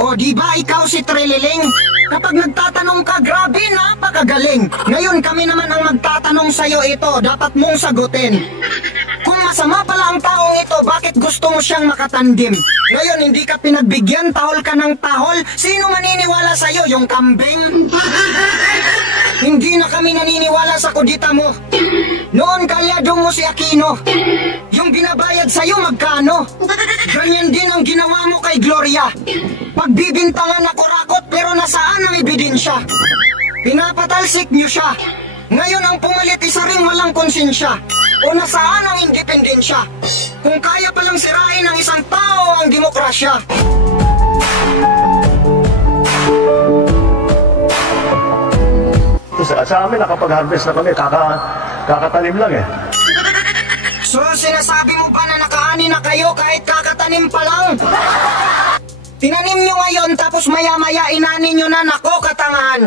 O di ba ikaw si Trililing? Kapag nagtatanong ka, grabe, napakagaling. Ngayon kami naman ang magtatanong sa'yo ito, dapat mong sagutin. Kung masama pala ang taong ito, bakit gusto mo siyang makatandim? Ngayon hindi ka pinagbigyan, tahol ka ng tahol. Sino maniniwala sa'yo, yung kambing? Hindi na kami naniniwala sa kudita mo. Noon kalyado mo si Aquino. Yung binabayad sa'yo magkano? Ganyan din ang ginawa mo kay Gloria. Pagbibintangan ako rakot pero nasaan ang ebidensya? Pinapatalsik niyo siya. Ngayon ang pumalit isa ring walang konsensya. O nasaan ang independensya? Kung kaya palang sirain ng isang tao ang demokrasya. Sa amin, nakapag-harvest na kami, kakatanim lang eh. So sinasabi mo pa na nakaani na kayo kahit kakatanim pa lang? Tinanim nyo ngayon tapos maya-maya inani nyo na, nako katangahan.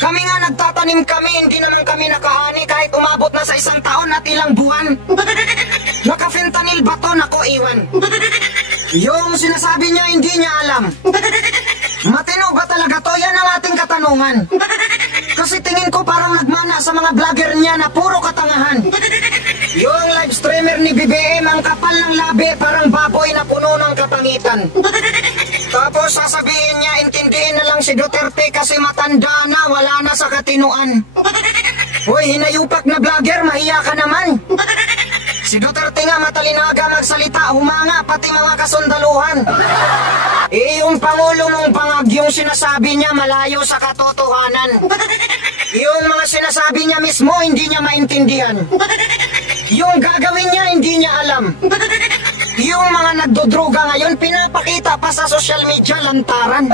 Kami nga nagtatanim kami, hindi naman kami nakaani kahit umabot na sa 1 taon at ilang buwan. Naka-fentanyl ba to? Nako iwan. Yung sinasabi niya hindi niya alam. Matino ba talaga to? Yan ang ating katanungan. Kasi tingin ko parang nagmana sa mga vlogger niya na puro katangahan. Yung live streamer ni BBM ang kapal ng labi, parang baboy na puno ng katangitan. Tapos sasabihin niya, intindihin na lang si Duterte kasi matanda na, wala na sa katinuan. Hoy, hinayupak na vlogger, mahiya ka naman. Si Duterte nga matalinaga magsalita, humanga pati mga kasundaluhan. Yung Pangulo mong pangag, yung sinasabi niya malayo sa katotohanan. Yung mga sinasabi niya mismo, hindi niya maintindihan. Yung gagawin niya, hindi niya alam. Yung mga nagdodroga ngayon, pinapakita pa sa social media, lantaran.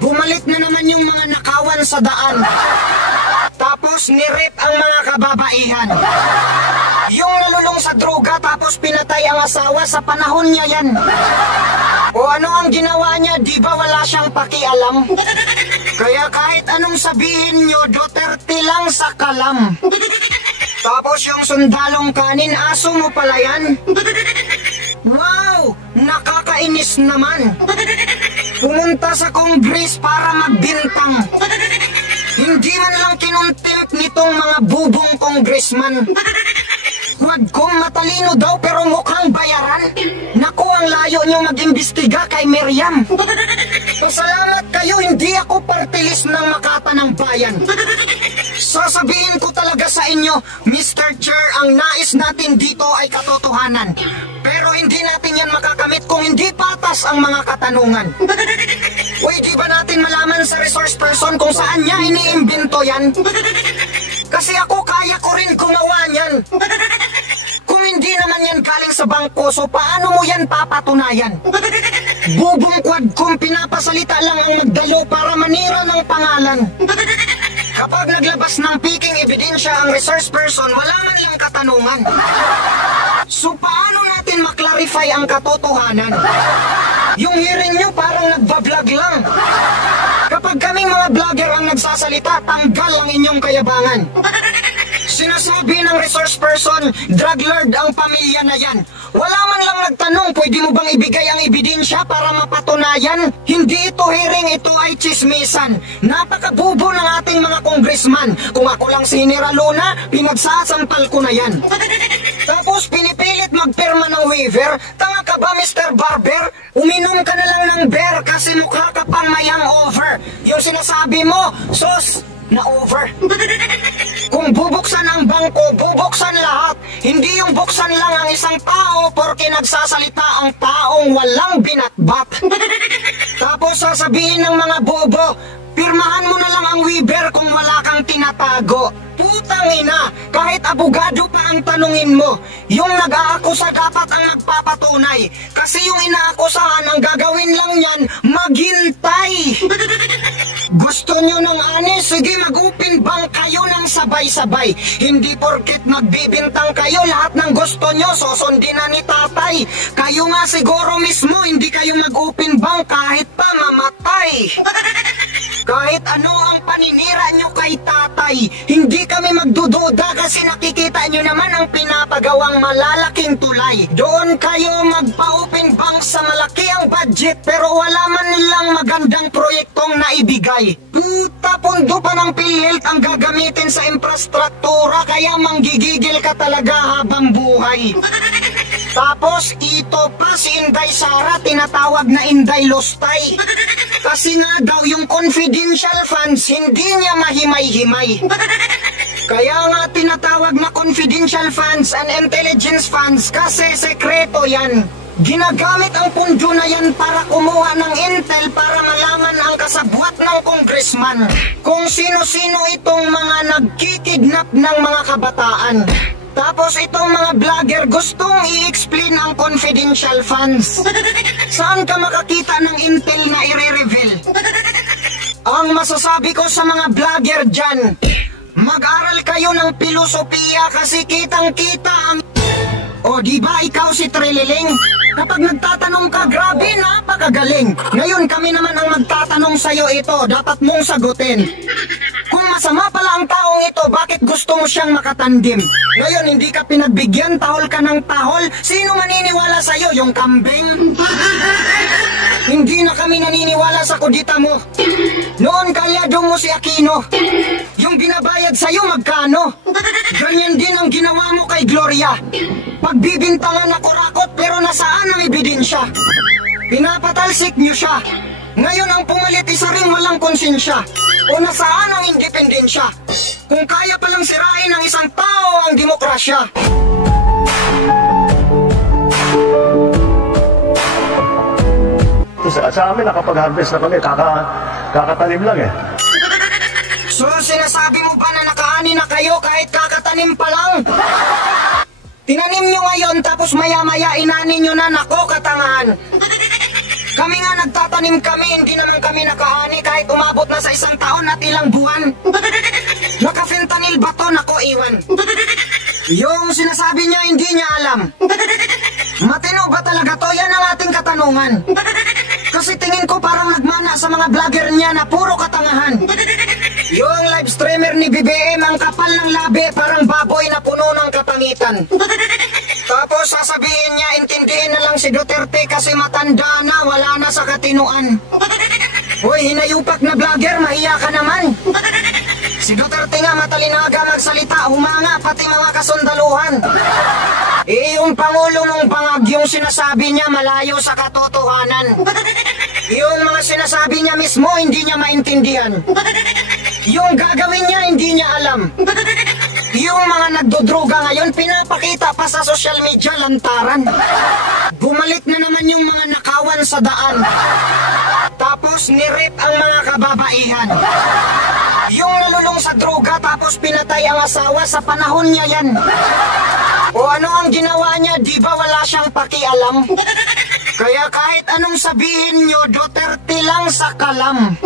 Bumalik na naman yung mga nakawan sa daan. Tapos nirip ang mga kababaihan. Yung nalulong sa droga tapos pinatay ang asawa, sa panahon niya yan. O ano ang ginawa niya, di ba wala siyang pakialam? Kaya kahit anong sabihin nyo, Duterte lang sa kalam. Tapos yung sundalong kanin, aso mo pala yan? Wow! Nakakainis naman. Pumunta sa Congress para magbintang. Hindi man lang kinontempt nitong mga bubong congressman. Huwag kong matalino daw pero mukhang bayaran. Naku, ang layo nyo mag-imbestiga kay Miriam. Salamat kayo, hindi ako partilist ng Makata ng Bayan. Sasabihin ko talaga sa inyo, Mr. Chair, ang nais natin dito ay katotohanan. Pero hindi natin yan makakamit kung hindi patas ang mga katanungan. Uy, di ba natin malaman sa resource person kung saan niya iniimbento yan? Kasi ako kaya ko rin gumawa niyan. Kung hindi naman yan galing sa bangko, so paano mo yan papatunayan? Bubong quad kung pinapasalita lang ang nagdalo para manira ng pangalan. Kapag naglabas ng peking ebidensya ang resource person, wala man lang katanungan. So paano natin maklarify ang katotohanan? Yung hearing nyo parang nagbablog lang. Kapag kaming mga vlogger ang nagsasalita, tanggal ang inyong kayabangan. Sinasabi ng resource person, drug lord ang pamilya na yan. Wala man lang nagtanong, pwede mo bang ibigay ang ebidensya para mapatunayan? Hindi ito hearing, ito ay chismisan. Napakabubo ng ating mga congressman. Kung ako lang si Nera Luna, pinagsasampal ko na yan. Tapos pinipilit magpirma ng waiver. Tanga ka ba, Mr. Barber? Uminom ka na lang ng beer kasi mukha ka pang may hangover. Yung sinasabi mo, sos, na over. Kung bubuksan ang bangko, bubuksan lahat. Hindi yung buksan lang ang isang tao porque nagsasalita ang taong walang binatbat. Tapos sasabihin ng mga bobo, pirmahan mo na lang ang waiver kung wala kang tinatago. Putang ina, kahit abogado pa ang tanungin mo, yung nag-aakusa dapat ang nagpapatunay. Kasi yung inaakusahan, ang gagawin lang yan, maghintay. Gusto nyo ng ani? Sige, mag-open bank kayo ng sabay-sabay. Hindi porket magbibintang kayo, lahat ng gusto nyo, susundin na ni tatay. Kayo nga siguro mismo, hindi kayo mag-open bank kahit pa mamatay. Kahit ano ang paninira nyo kay tatay, hindi kami magdududa kasi nakikita nyo naman ang pinapagawang malalaking tulay. Doon kayo magpa-open bank sa malaki ang budget pero wala man lang magandang proyektong naibigay. Puta, pundo pa ng PhilHealth ang gagamitin sa infrastruktura kaya manggigigil ka talaga habang buhay. Tapos ito pa si Inday Sara, tinatawag na Inday Lostay. Kasi nga daw yung confidential funds hindi niya mahimay-himay. Kaya nga tinatawag na confidential funds and intelligence funds kasi sekreto yan. Ginagamit ang pundo na yan para kumuha ng intel para malaman ang kasabwat ng congressman. Kung sino-sino itong mga nagkikidnap ng mga kabataan. Tapos itong mga vlogger gustong i-explain ang confidential funds. Saan ka makakita ng intel na i-reveal? Ang masasabi ko sa mga vlogger dyan, mag-aral kayo ng filosofiya kasi kitang-kita ang... O diba ikaw si Trililing? Kapag nagtatanong ka, grabe, napakagaling. Ngayon kami naman ang magtatanong sa'yo ito, dapat mong sagutin. Kung masama pala ang taong ito, bakit gusto mo siyang makatandim? Ngayon hindi ka pinagbigyan, tahol ka ng tahol. Sino maniniwala sa'yo, yung kambing? Hindi na kami naniniwala sa kudita mo. Noon kalyado mo si Aquino. Yung binabayad sa'yo magkano? Ganyan din ang ginawa mo kay Gloria. Pagbibintangan na kurakot pero nasaan ang ebidensya? Pinapatalsik niyo siya. Ngayon ang pumalit isa ring walang konsensya. O nasaan ang independensya? Kung kaya palang sirain ng isang tao ang demokrasya. Sa amin, nakapag-harvest na kami, kakatanim lang eh. So sinasabi mo ba na nakaani na kayo kahit kakatanim pa lang? Tinanim nyo ngayon tapos maya-maya inani nyo na, nako katangahan. Kami nga nagtatanim kami, hindi naman kami nakaani kahit umabot na sa 1 taon at ilang buwan. Naka-fentanyl ba to? Nako, iwan. Yung sinasabi niya, hindi niya alam. Matino ba talaga to? Yan ang ating katanungan. Kasi tingin ko parang nagmana sa mga vlogger niya na puro katangahan. Yung live streamer ni BBM, ang kapal ng labi, parang baboy na puno ng kapangitan. Tapos sasabihin niya, intindihin na lang si Duterte kasi matanda na, wala na sa katinuan. Hoy, hinayupak na vlogger, mahiya ka naman. Si Duterte nga matalinaga magsalita, humanga pati mga kasundaluhan. Yung Pangulo mong bangag, yung sinasabi niya malayo sa katotohanan. Yung mga sinasabi niya mismo, hindi niya maintindihan. Yung gagawin niya, hindi niya alam. Yung mga nagdodroga ngayon, pinapakita pa sa social media, lantaran. Bumalik na naman yung mga nakawan sa daan. Tapos nirip ang mga kababaihan. Yung nalulong sa droga tapos pinatay ang asawa, sa panahon niya yan. O ano ang ginawa niya, di ba wala siyang pakialam? Kaya kahit anong sabihin nyo, Duterte lang sa kalam.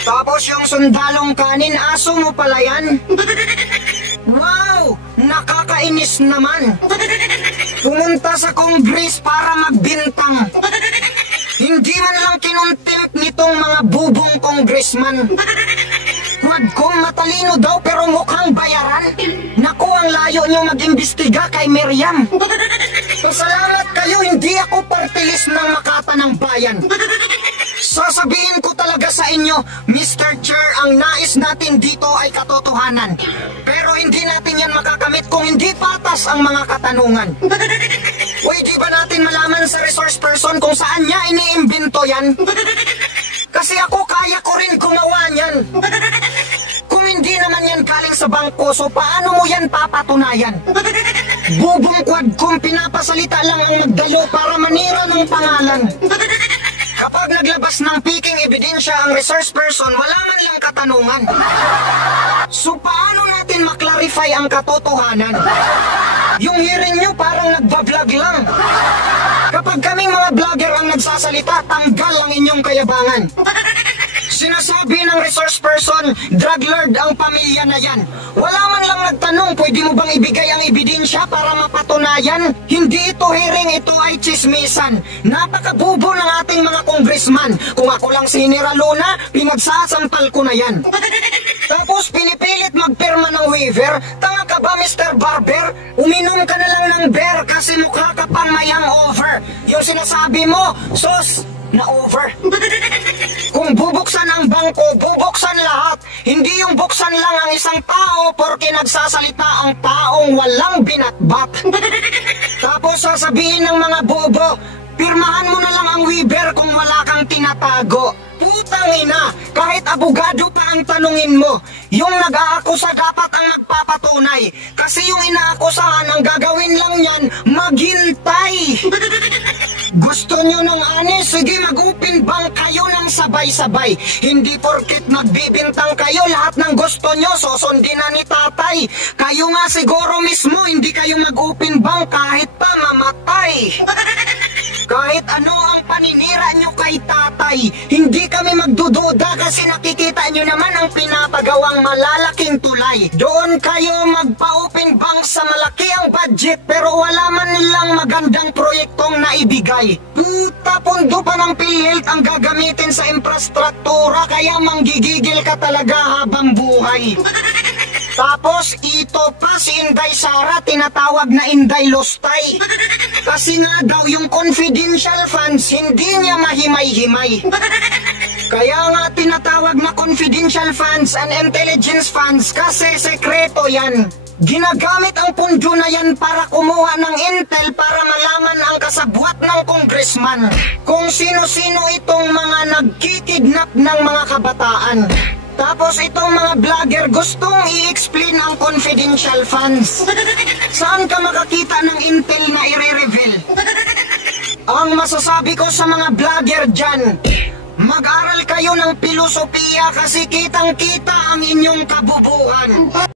Tapos yung sundalong kanin, aso mo pala yan? Wow! Nakakainis naman. Pumunta sa Congress para magbintang. Hindi man lang kinontempt nitong mga bubong congressman. Huwag kong matalino daw pero mukhang bayaran. Naku, ang layo nyo mag-imbestiga kay Miriam. Pasalamat kayo, hindi ako partilis ng Makata ng Bayan. Sasabihin ko talaga sa inyo, Mr. Chair, ang nais natin dito ay katotohanan. Pero hindi natin yan makakamit kung hindi patas ang mga katanungan. Pwede ba natin malaman sa resource person kung saan niya iniimbento yan? Kasi ako kaya ko rin gumawa niyan. Kung hindi naman yan galing sa bangko, so paano mo yan papatunayan? Bubong kung pinapasalita lang ang nagdalo para manira ng pangalan. Kapag naglabas ng peking ebidensya ang resource person, wala man lang katanungan. So paano natin maklarify ang katotohanan? Yung hearing nyo parang nagbablog lang. Kapag kaming mga vlogger ang nagsasalita, tanggal ang inyong kayabangan. Sinasabi ng resource person, drug lord ang pamilya na yan. Wala man lang nagtanong, pwede mo bang ibigay ang ebidensya para mapatunayan? Hindi ito hearing, ito ay chismisan. Napakabubo ng ating mga congressman. Kung ako lang si General Luna, pinagsasampal ko na yan. Tapos pinipilit magpirma ng waiver. Tanga ka ba, Mr. Barber? Uminom ka na lang ng beer kasi mukha ka pang may hangover. Yung sinasabi mo, sos, na over. Kung bubuksan ang bangko, bubuksan lahat. Hindi yung buksan lang ang isang tao porque nagsasalita ang taong walang binatbat. Tapos sasabihin ng mga bobo, pirmahan mo na lang ang waiver kung wala kang tinatago. Putang ina, kahit abogado pa ang tanungin mo, yung nag-aakusa dapat ang nagpapatunay. Kasi yung inaakusahan, ang gagawin lang yan, maghintay. Gusto nyo ng ani? Sige, mag-open bank kayo ng sabay-sabay. Hindi porket magbibintang kayo, lahat ng gusto nyo, susundin na ni tatay. Kayo nga siguro mismo, hindi kayo mag-open bank kahit pa mamatay. Kahit ano ang paninira nyo kay tatay, hindi kami magdududa kasi nakikita nyo naman ang pinapagawang malalaking tulay. Doon kayo magpa-open bank sa malaki ang budget pero wala man lang magandang proyektong naibigay. Puta, pundo pa ng PhilHealth ang gagamitin sa infrastruktura kaya manggigigil ka talaga habang buhay. Tapos ito pa si Inday Sara, tinatawag na Inday Lostay. Kasi nga daw yung confidential funds hindi niya mahimay-himay. Kaya nga tinatawag na confidential funds and intelligence funds kasi sekreto yan. Ginagamit ang pundo na yan para kumuha ng intel para malaman ang kasabwat ng congressman. Kung sino-sino itong mga nagkikidnap ng mga kabataan. Tapos itong mga vlogger gustong i-explain ang confidential funds. Saan ka makakita ng intel na i-reveal? Ang masasabi ko sa mga vlogger dyan, mag-aral kayo ng filosofiya kasi kitang-kita ang inyong kabubuan.